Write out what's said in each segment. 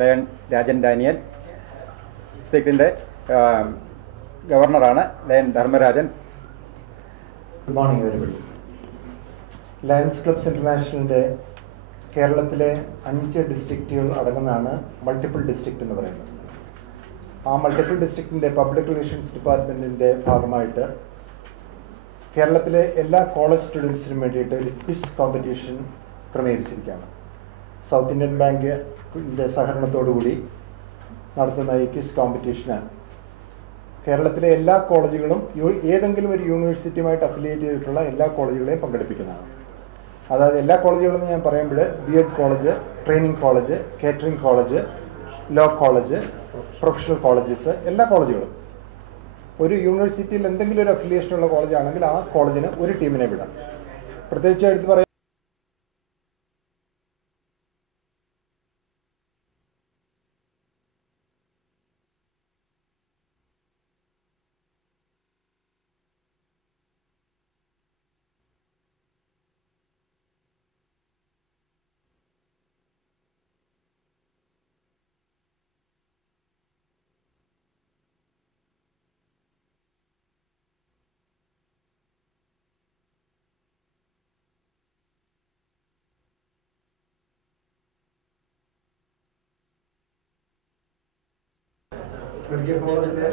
Lion Rajan Daniel. ഡിസ്ട്രിക്റ്റിൻ്റെ ഗവർണറാണ് lion Dharmarajan. Good morning everybody. Lions Clubs ഇൻ്റർനാഷണലിൻ്റെ കേരളത്തിലെ 5 ഡിസ്ട്രിക്റ്റുകൾ അടങ്ങുന്നതാണ് മൾട്ടിപ്പിൾ ഡിസ്ട്രിക്റ്റ് എന്ന് പറയുന്നത്. ആ മൾട്ടിപ്പിൾ ഡിസ്ട്രിക്റ്റിൻ്റെ പബ്ലിക് റിലേഷൻസ് ഡിപ്പാർട്ട്മെൻറ്റിൻ്റെ ഭാഗമായിട്ട് കേരളത്തിലെ എല്ലാ കോളേജ് സ്റ്റുഡൻസിനും വേണ്ടിയിട്ട് ഒരു ക്വിസ് കോമ്പറ്റീഷൻ ക്രമീകരിച്ചിരിക്കുകയാണ്. സൗത്ത് ഇന്ത്യൻ ബാങ്കിൻ്റെ സഹകരണത്തോടുകൂടി നടത്തുന്ന ഈ ക്വിസ് കോമ്പറ്റീഷന് കേരളത്തിലെ എല്ലാ കോളേജുകളും ഏതെങ്കിലും ഒരു യൂണിവേഴ്സിറ്റിയുമായിട്ട് അഫിലിയേറ്റ് ചെയ്തിട്ടുള്ള എല്ലാ കോളേജുകളെയും പങ്കെടുപ്പിക്കുന്നതാണ്. അതായത് എല്ലാ കോളേജുകളെന്ന് ഞാൻ പറയുമ്പോൾ B.Ed college, training college, catering college, law college, professional colleges, എല്ലാ കോളേജുകളും. ഒരു യൂണിവേഴ്സിറ്റിയിൽ എന്തെങ്കിലും ഒരു അഫിലിയേഷനുള്ള കോളേജാണെങ്കിൽ ആ കോളേജിന് ഒരു ടീമിനെ വിടാം. പ്രത്യേകിച്ച് എടുത്ത് പറയാം, മെഡിക്കൽ കോളേജിലെ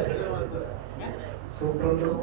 സൂപ്രണ്ടും